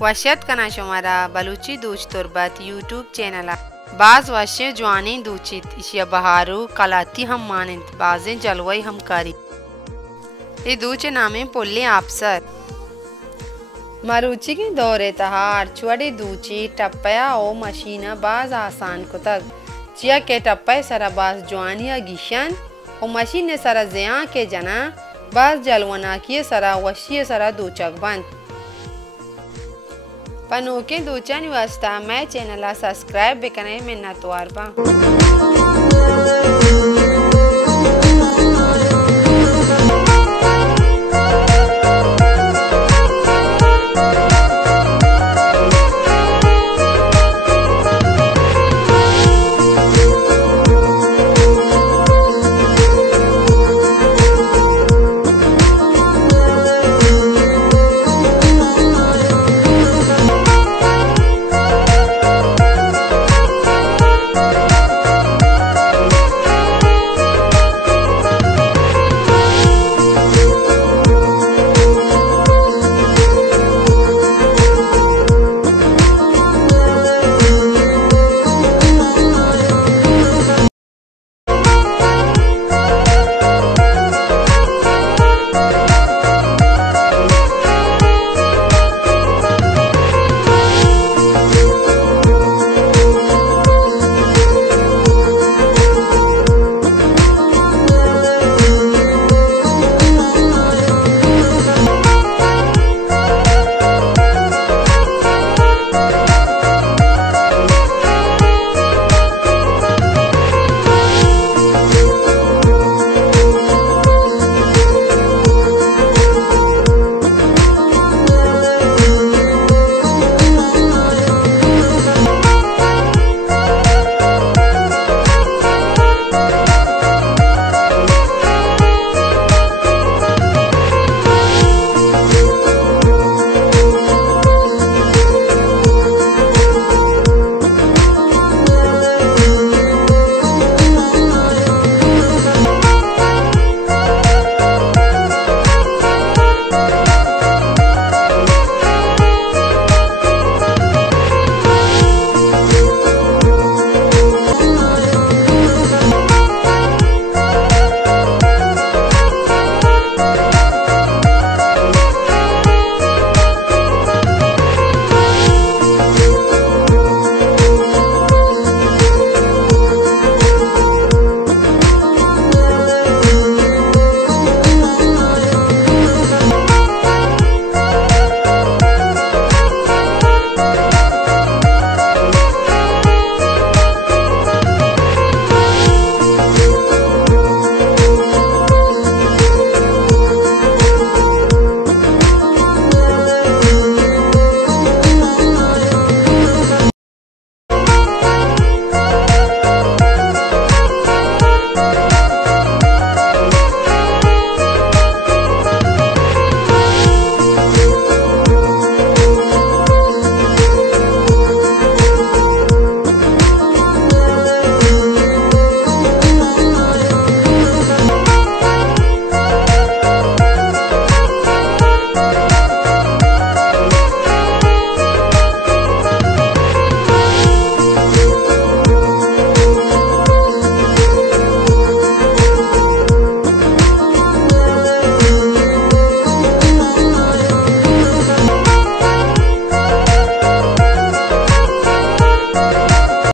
वशियत कना शुमारा बलूची दूच तुरबत YouTube channel बाज वश्य जवानी दूचित इशिया बहारू कलाती हम मानिंद बाजें जलवई हम कारी ये दूचे नामे पुल्ले आपसर मरूची के दौरे तहार चुअडे दूची टप्पया ओ मशीना बाज आसान कुतक चिया के टप्पे सरा बाज जवानिया गिशन ओ मशीन ने सरा ज़िया के जना बाज जलवना किए सरा वशिय सरा दूचक बंद पनोके दूचा निवास्ता मैं चैनल सब्सक्राइब बेकने में नतवार बा।